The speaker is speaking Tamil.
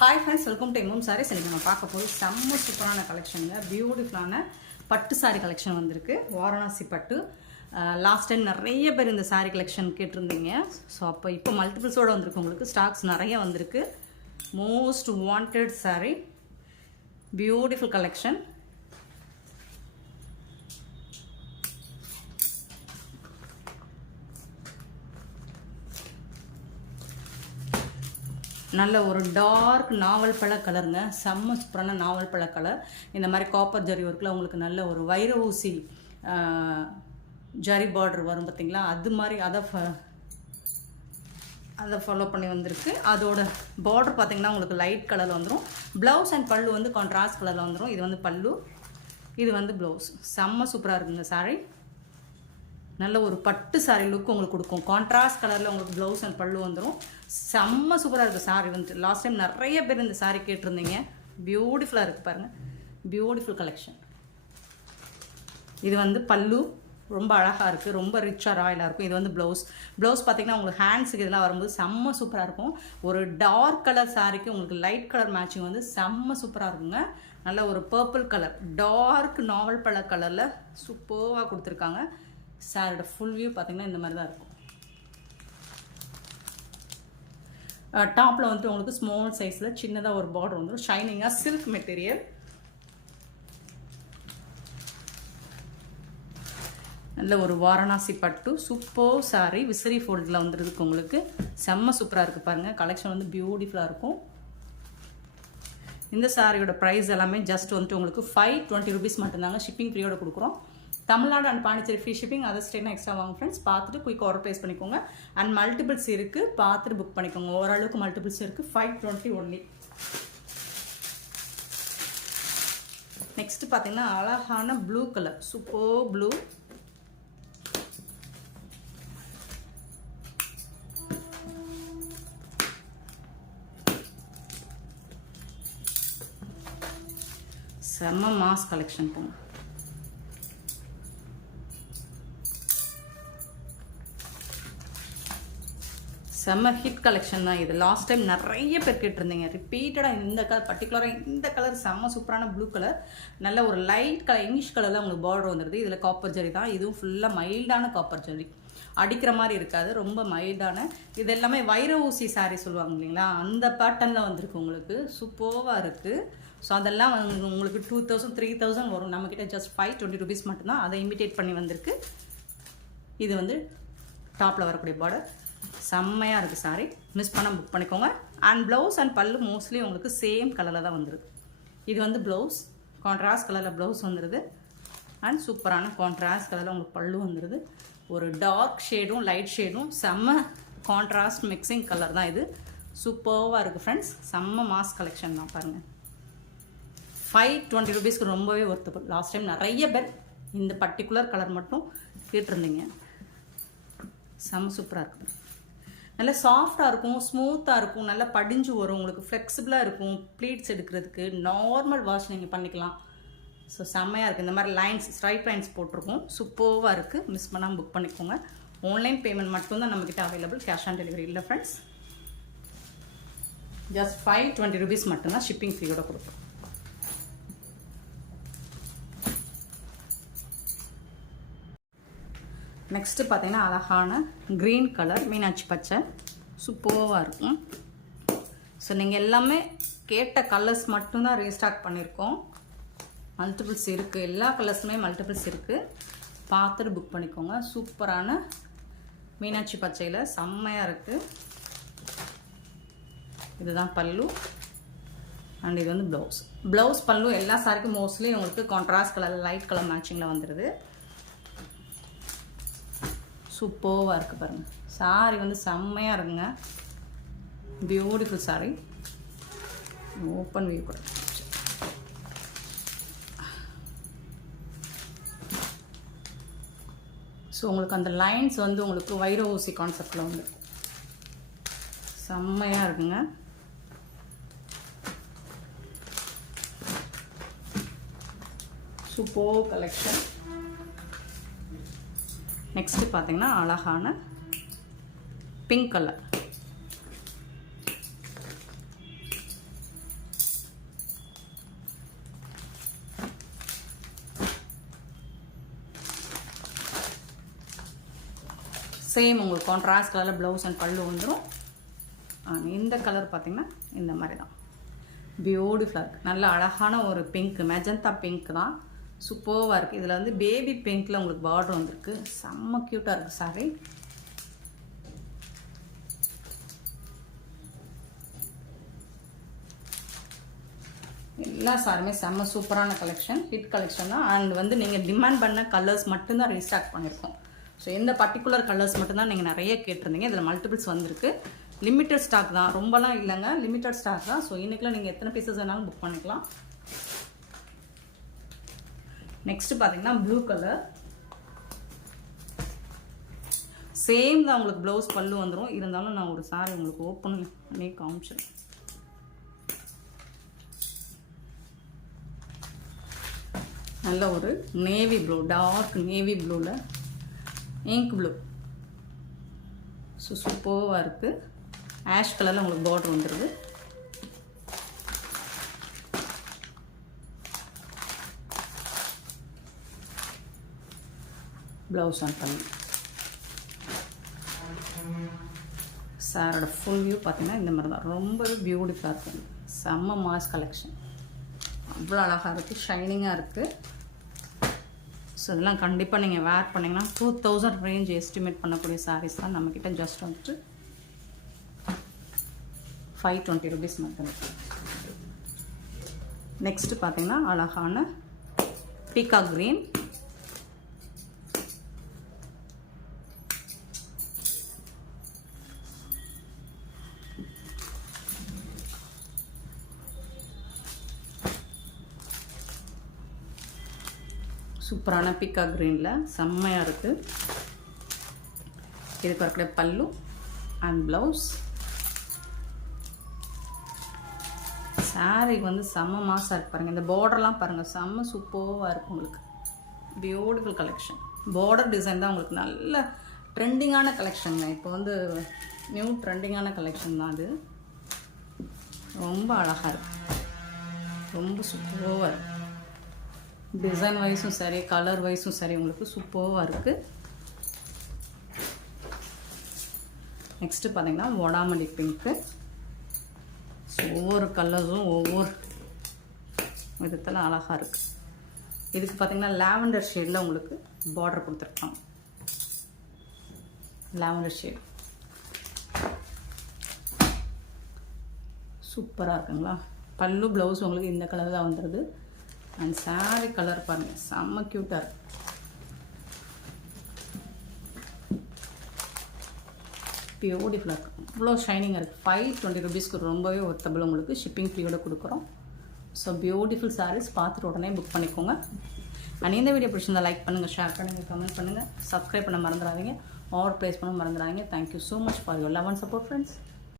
Hi friends, welcome to MM Sarees. இன்றைக்கி நம்ம பார்க்க போய் செம்ம சூப்பரான கலெக்ஷனுங்க. பியூட்டிஃபுல்லான பட்டு சாரீ கலெக்ஷன் வந்திருக்கு. வாரணாசி பட்டு. லாஸ்ட் டைம் நிறைய பேர் இந்த சாரீ கலெக்ஷன் கேட்டிருந்தீங்க. ஸோ இப்போ மல்டிபிள்ஸோடு வந்திருக்கு. உங்களுக்கு ஸ்டாக்ஸ் நிறைய வந்திருக்கு. Most wanted sari, beautiful collection. நல்ல ஒரு டார்க் நாவல் பழ கலருங்க. செம்ம சூப்பரான நாவல் பழ கலர். இந்த மாதிரி காப்பர் ஜரி ஒர்க்கில் உங்களுக்கு நல்ல ஒரு வைர ஊசி ஜரி பார்டர் வரும் பார்த்தீங்களா, அது மாதிரி அதை ஃபாலோ பண்ணி வந்திருக்கு. அதோட பார்டர் பார்த்தீங்கன்னா உங்களுக்கு லைட் கலரில் வந்துடும். ப்ளவுஸ் அண்ட் பல்லு வந்து கான்ட்ராஸ்ட் கலரில் வந்துடும். இது வந்து பல்லு, இது வந்து ப்ளவுஸ். செம்ம சூப்பராக இருக்குங்க சாரீ. நல்ல ஒரு பட்டு சாரீ லுக் உங்களுக்கு கொடுக்கும். கான்ட்ராஸ்ட் கலரில் உங்களுக்கு ப்ளவுஸ் அண்ட் பல்லு வந்துடும். செம்ம சூப்பராக இருக்குது சாரீ. வந்துட்டு லாஸ்ட் டைம் நிறைய பேர் இந்த சாரீ கேட்டிருந்தீங்க. பியூட்டிஃபுல்லாக இருக்குது பாருங்கள், பியூட்டிஃபுல் கலெக்ஷன். இது வந்து பல்லு, ரொம்ப அழகாக இருக்குது, ரொம்ப ரிச்சாக ராயலாக இருக்கும். இது வந்து ப்ளவுஸ். ப்ளவுஸ் பார்த்தீங்கன்னா உங்களுக்கு ஹேண்ட்ஸுக்கு இதெல்லாம் வரும்போது செம்ம சூப்பராக இருக்கும். ஒரு டார்க் கலர் சாரீக்கு உங்களுக்கு லைட் கலர் மேட்சிங் வந்து செம்ம சூப்பராக இருக்குங்க. நல்ல ஒரு பர்பிள் கலர், டார்க் நாவல் பழ கலரில் சூப்பராக கொடுத்துருக்காங்க. சாரோட ஃபுல் வியூ பார்த்தீங்கன்னா இந்த மாதிரி தான் இருக்கும். டாப்பில் வந்துட்டு உங்களுக்கு ஸ்மால் சைஸில் சின்னதாக ஒரு பார்டர் வந்துடும். ஷைனிங்காக சில்க் மெட்டீரியல். நல்ல ஒரு வாரணாசி பட்டு சூப்பர் சாரீ. விசிறி ஃபோல்டில் வந்துருக்கு. உங்களுக்கு செம்ம சூப்பராக இருக்குது பாருங்கள். கலெக்ஷன் வந்து பியூட்டிஃபுல்லாக இருக்கும். இந்த சாரியோட ப்ரைஸ் எல்லாமே ஜஸ்ட் வந்துட்டு உங்களுக்கு 520 rupees மட்டும்தாங்க. ஷிப்பிங் ஃப்ரீயோட கொடுக்குறோம். Tamil Nadu and Pondicherry free shipping. Other ஸ்டேட்னா extra வாங்க ஃப்ரெண்ட்ஸ். பார்த்துட்டு குயிக் ஆர்டர் ப்ளேஸ் பண்ணிக்கோங்க. அண்ட் மல்டிபிள்ஸ் இருக்குது, பார்த்துட்டு புக் பண்ணிக்கோங்க. ஓரளவுக்கு மல்டிபிள்ஸ் இருக்குது. 520 ஒன்லி. நெக்ஸ்ட் பார்த்தீங்கன்னா அழகான ப்ளூ கலர், சூப்பர் ப்ளூ. செம்ம மாஸ் கலெக்ஷன் போங்க. செம்ம ஹிட் கலெக்ஷன் தான் இது. லாஸ்ட் டைம் நிறைய பேர் கேட்டிருந்தீங்க ரிப்பீட்டடாக. இந்த கலர் பர்டிகுலராக, இந்த கலர் செம்ம சூப்பரான ப்ளூ கலர். நல்ல ஒரு லைட் கலர், இங்கிலீஷ் கலரில் உங்களுக்கு பார்டர் வந்துடுது. இதில் காப்பர் ஜரி தான். இதுவும் ஃபுல்லாக மைல்டான காப்பர் ஜரி, அடிக்கிற மாதிரி இருக்காது, ரொம்ப மைல்டான. இது எல்லாமே வைர ஊசி சாரீ சொல்லுவாங்க இல்லைங்களா, அந்த பேட்டர்னில் வந்திருக்கு. உங்களுக்கு சூப்பராக இருக்குது. ஸோ அதெல்லாம் உங்களுக்கு 2000 3000 வரும். நம்மக்கிட்ட ஜஸ்ட் 520 rupees மட்டும்தான். அதை இமிட்டேட் பண்ணி வந்திருக்கு. இது வந்து டாப்பில் வரக்கூடிய பார்டர். செம்மையாக இருக்குது சாரி. மிஸ் பண்ண புக் பண்ணிக்கோங்க. அண்ட் ப்ளவுஸ் அண்ட் பல்லு மோஸ்ட்லி உங்களுக்கு சேம் கலரில் தான் வந்துடுது. இது வந்து ப்ளவுஸ், கான்ட்ராஸ்ட் கலரில் ப்ளவுஸ் வந்துடுது. அண்ட் சூப்பரான கான்ட்ராஸ்ட் கலரில் உங்களுக்கு பல்லு வந்துடுது. ஒரு டார்க் ஷேடும் லைட் ஷேடும் செம்ம கான்ட்ராஸ்ட் மிக்சிங் கலர் தான் இது. சூப்பராக இருக்குது ஃப்ரெண்ட்ஸ். செம்ம மாஸ் கலெக்ஷன் தான் பாருங்கள். 520 rupeesக்கு ரொம்பவே ஒர்த்தபிள். லாஸ்ட் டைம் நிறைய பேர் இந்த பர்டிகுலர் கலர் மட்டும் கேட்டிருந்தீங்க. செம்ம சூப்பராக இருக்குது. நல்லா சாஃப்டாக இருக்கும், ஸ்மூத்தாக இருக்கும், நல்லா படிஞ்சு வரும். உங்களுக்கு ஃப்ளெக்சிபிளாக இருக்கும். ப்ளீட்ஸ் எடுக்கிறதுக்கு நார்மல் வாஷ் நீங்கள் பண்ணிக்கலாம். ஸோ செம்மையாக இருக்குது. இந்த மாதிரி லைன்ஸ், ஸ்ட்ரைப் லைன்ஸ் போட்டிருக்கோம். சூப்பராக இருக்குது. மிஸ் பண்ணாமல் புக் பண்ணிக்கோங்க. ஆன்லைன் பேமெண்ட் மட்டும்தான் நம்மக்கிட்ட அவைலபிள். கேஷ் ஆன் டெலிவரி இல்லை ஃப்ரெண்ட்ஸ். ஜஸ்ட் 520 rupees மட்டும்தான் ஷிப்பிங் ஃப்ரீயோட கொடுப்போம். நெக்ஸ்ட்டு பார்த்தீங்கன்னா அழகான க்ரீன் கலர், மீனாட்சி பச்சை. சூப்பராக இருக்கும். ஸோ நீங்கள் எல்லாமே கேட்ட கலர்ஸ் மட்டும்தான் ரீஸ்டாக் பண்ணியிருக்கோம். மல்டிபிள்ஸ் இருக்குது, எல்லா கலர்ஸுமே மல்டிபிள்ஸ் இருக்குது. பார்த்துட்டு புக் பண்ணிக்கோங்க. சூப்பரான மீனாட்சி பச்சையில் செம்மையாக இருக்குது. இதுதான் பல்லு. அண்ட் இது வந்து ப்ளவுஸ். ப்ளவுஸ் பல்லு எல்லா சாரிக்கும் மோஸ்ட்லி உங்களுக்கு கான்ட்ராஸ்ட் கலர், லைட் கலர் மேட்சிங்கில் வந்துடுது. சூப்பராக இருக்குது பாருங்கள். சாரி வந்து செம்மையாக இருக்குங்க. Beautiful sorry. ஓப்பன் வியூ கூட. ஸோ உங்களுக்கு அந்த லைன்ஸ் வந்து உங்களுக்கு வைர ஊசி கான்செப்டில் வந்து செம்மையாக இருக்குங்க. Super collection. நெக்ஸ்ட்டு பார்த்தீங்கன்னா அழகான பிங்க் கலர். சேம் உங்களுக்கு கான்ட்ராஸ்ட் கலரில் ப்ளவுஸ் அண்ட் பல்லு வந்துடும். இந்த கலர் பார்த்திங்கன்னா இந்த மாதிரி தான் பியூட்டிஃபுல்லாக இருக்குது. நல்ல அழகான ஒரு பிங்க், மெஜந்தா பிங்க் தான், சூப்பராக இருக்குது. இதில் வந்து பேபி பிங்க்கில் உங்களுக்கு பார்டர் வந்திருக்கு. செம்ம க்யூட்டாக இருக்குது சாரி. எல்லா சாருமே செம்ம சூப்பரான கலெக்ஷன், ஹிட் கலெக்ஷன் தான். அண்ட் வந்து நீங்கள் டிமாண்ட் பண்ண கலர்ஸ் மட்டும்தான் ரீஸ்டாக் பண்ணியிருக்கோம். ஸோ இந்த பர்டிகுலர் கலர்ஸ் மட்டும்தான் நீங்கள் நிறைய கேட்டிருந்தீங்க. இதில் மல்டிபிள்ஸ் வந்திருக்கு. லிமிட்டட் ஸ்டாக் தான், ரொம்பலாம் இல்லைங்க, லிமிட்டட் ஸ்டாக் தான். ஸோ இன்றைக்கெலாம் நீங்கள் எத்தனை பீசஸ் வேணாலும் புக் பண்ணிக்கலாம். நெக்ஸ்ட்டு பார்த்தீங்கன்னா ப்ளூ கலர், சேம் தான் உங்களுக்கு ப்ளவுஸ் பல்லு வந்துடும். இருந்தாலும் நான் ஒரு சாரி உங்களுக்கு ஓப்பன் பண்ணி காமிச்சேன். நல்ல ஒரு நேவி ப்ளூ, டார்க் நேவி ப்ளூவில் இங்க் ப்ளூ, ஸோ சூப்பராக இருக்குது. ஆஷ் கலரில் உங்களுக்கு பார்டர் வந்துடுது. ப்ளவுஸ் ஆன் பண்ணி சாரோட ஃபுல் வியூ பார்த்தீங்கன்னா இந்த மாதிரி தான், ரொம்பவே பியூட்டிஃபுல்லாக இருக்குது. செம்ம மாஸ் கலெக்ஷன், அவ்வளோ அழகாக இருக்குது, ஷைனிங்காக இருக்குது. ஸோ இதெல்லாம் கண்டிப்பாக நீங்கள் வேர் பண்ணிங்கன்னா 2000 ரேஞ்ச் எஸ்டிமேட் பண்ணக்கூடிய சாரீஸ் தான். நம்மக்கிட்ட ஜஸ்ட் வந்துட்டு 520 rupees மட்டும். நெக்ஸ்ட்டு பார்த்தீங்கன்னா அழகான பீகா க்ரீன், சூப்பரான பீகா க்ரீனில் செம்மையாக இருக்குது. இதுக்கு வரக்கூடிய பல்லு அண்ட் ப்ளவுஸ். சாரீ வந்து செம்ம மாசாக இருக்கு பாருங்கள். இந்த பார்டர்லாம் பாருங்கள், செம்ம சூப்பராக இருக்கும் உங்களுக்கு. Beautiful collection. பார்டர் டிசைன் தான் உங்களுக்கு நல்ல ட்ரெண்டிங்கான கலெக்ஷன் தான். இப்போ வந்து நியூ ட்ரெண்டிங்கான கலெக்ஷன் தான் அது. ரொம்ப அழகாக இருக்குது, ரொம்ப சூப்பராக இருக்குது. டிசைன் வைஸும் சரி, கலர் வைஸும் சரி, உங்களுக்கு சூப்பராக இருக்குது. நெக்ஸ்ட்டு பார்த்தீங்கன்னா வடாமல்லி பிங்க்கு. ஸோ ஒவ்வொரு கலர்ஸும் ஒவ்வொரு விதத்தில் அழகாக இருக்குது. இதுக்கு பார்த்தீங்கன்னா லாவெண்டர் ஷேடில் உங்களுக்கு பார்டர் கொடுத்துருக்காங்க. லாவெண்டர் ஷேட் சூப்பராக இருக்குங்களா. பல்லு ப்ளவுஸ் உங்களுக்கு இந்த கலர் தான் வந்துடுது. அண்ட் சாரி கலர் பாருங்கள், செம்ம க்யூட்டாக இருக்குது. பியூட்டிஃபுல்லாக இருக்குது, இவ்வளோ ஷைனிங்காக இருக்குது. 520 rupeesக்கு ரொம்பவே ஒர்த்தபிள். உங்களுக்கு ஷிப்பிங் ஃப்ரீயோட கொடுக்குறோம். ஸோ பியூட்டிஃபுல் சாரீஸ் பார்த்துட்டு உடனே புக் பண்ணிக்கோங்க. அண்ட் இந்த வீடியோ பிடிச்சிருந்தா லைக் பண்ணுங்கள், ஷேர் பண்ணுங்கள், கமெண்ட் பண்ணுங்கள், சப்ஸ்கிரைப் பண்ண மறந்துடாதீங்க, ஆர்டர் ப்ளேஸ் பண்ண மறந்துடாதீங்க. Thank you so much for your love and support friends.